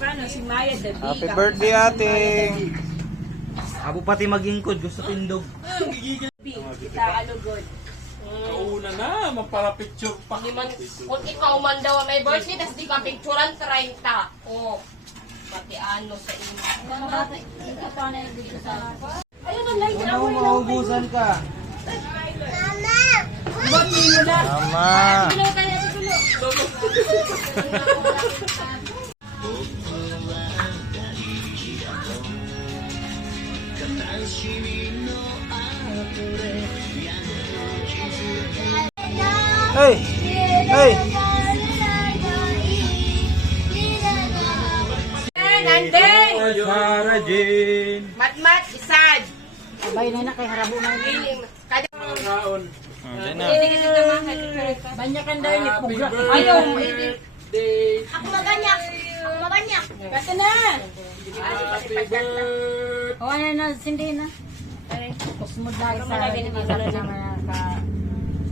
Paano si Maya Dabi? Happy birthday, ate. Abo pati magingkod, gusto tindog. Kita alugod. Kauna na, magpara-picture pa. Kung ikaw man daw may birthday, tas di ka picturean 30. Oh. Pati ano sa inyo. Ayun ang light na Ano, maubusan ka? Bati mo na. Mama. Tulo tayo, tulo. Hey! Hey! Nandeng! Sarah Jane. Matmat, isad. Abay na kay harabo na Piling. Kada Raon. Diyan na. hindi kita tamahan. banyakan daw ni Happy pugra. Ayaw, birthday. Ako maganyak. Ako maganyak. Kata na. Happy birthday. O ano na sindi na. Kusmod lagi sa Malagay na mga sama ka.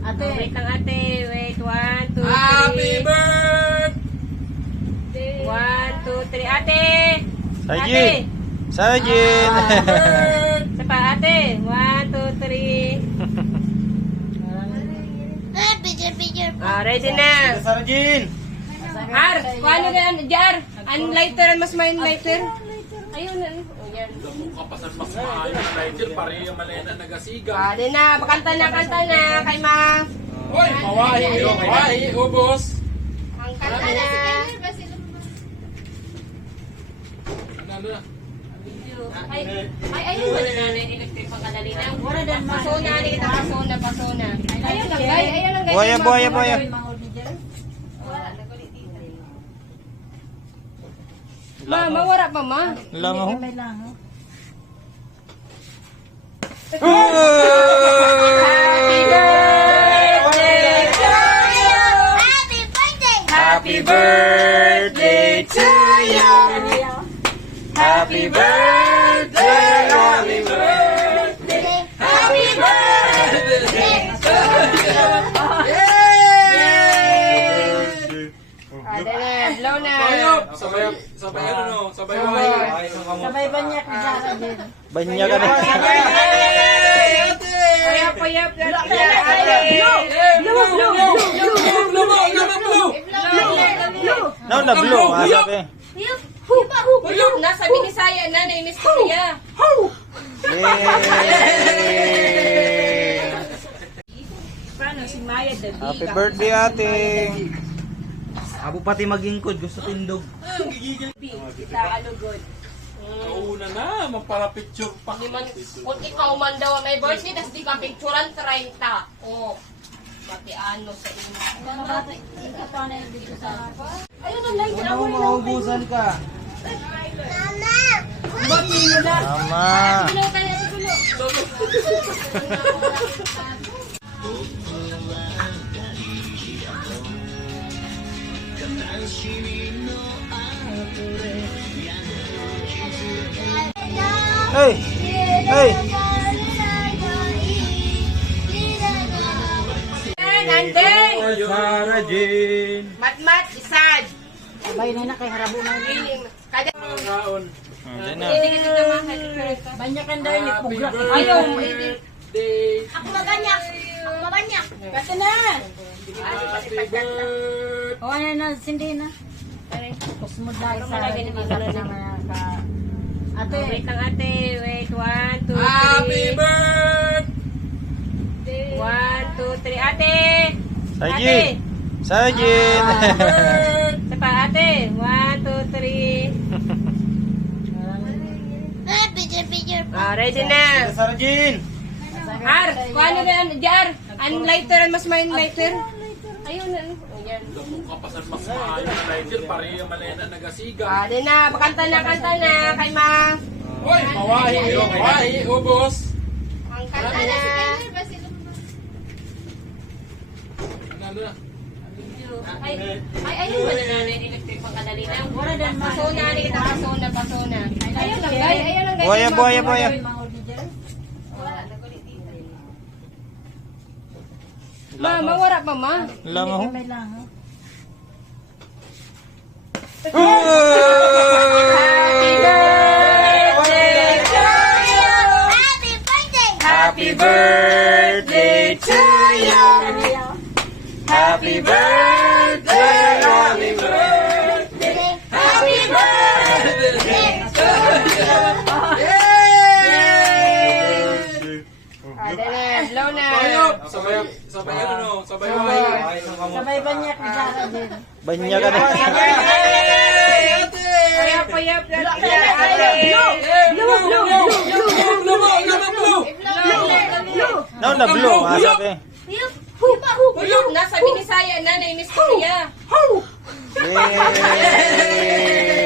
Ate, Wait lang ate. Wait. 1, 2, 3. Happy birthday. 1, 2, 3. Ate! Sajin! Sajin! Isa pa ate. 1, 2, 3. Ready na. Sarah Jane. Ar, kung ano na yan, Jar. Ang lighter, ang mas main lighter. Ayun na. Oh, yan. Damong kapasan mas maayo na lighter, pareha malena nagasiga. Ready na. Kanta na. Kay ma. Hoy, mawahi, ubos. Ang kanta na. Ano na? Ay, ayun ba na nanay electric pagkadali na? Wala din. Pasona, kita pasona. Ayun lang, guys. Ayun lang, guys. Buaya, buaya, buaya. Wala, nagulit dito. Ma, mawara pa, ma. Langaw. may lang. Happy birthday to you. Happy birthday to you. Happy birthday, happy birthday, happy birthday to you. Blow na. Sabay ano, sabay wahi. Sabay banyak ni Sarah din. Banya ka na. Payap. No, na blue. Sabi. Nasa Binisaya na, na-Mistoria. Yay! Paano si Maya Dabi? Happy birthday, ate. Abo pati magingkod, gusto tindog. Kita alugod. Kauna na, magpara-picture pa. Kung ikaw man daw may birthday, tas di ka picturean 30. Oh. Pati ano sa inyo. Ayun ang light na. Ano, maubusan ka? Bati mo na. Mama. Tulo tayo, tulo. Hey! Hey! Nandeng! Sarah Jane. Matmat, isad. Abay na kay harabo na Piling. Kada Raon. Diyan na. hindi kita tamahan. banyakan daw ni pugra. Ayaw, birthday. Ako maganyak. Kata na. Happy birthday. O ano na sindi na. Kusmod lagi sa sama ka. Ate, Wait lang ate. Wait. 1, 2, 3. Happy birthday. 1, 2, 3. Ate! Sajin! Sajin! Isa pa ate. 1, 2, 3. Ready na. Sarah Jane. Ar, kung ano na yan, Jar. Ang lighter, ang mas main lighter. Ayun na. Oh, yan. Damong kapasan mas maayo na lighter, pareha malena nagasiga. Ready na. Kanta na. Kay ma. Hoy, mawahi, ubos. Ang kanta na. Ano na? Ay, ayun ba na nanay electric pagkadali na? wala din Pasona, kita pasona. Ayun lang, guys. Ayun lang, guys. Buaya, buaya, buaya. Wala, nagulit dito. Ma, mawara pa, ma. Langaw. may lang. Oh! birthday, happy birthday, happy Blow na. Sabay ano, sabay Sabay banyak ni Sarah din. Banya ka na. Payap na. No, na blue. Asap eh. Nasa Binisaya na, nainis ko niya. Yay!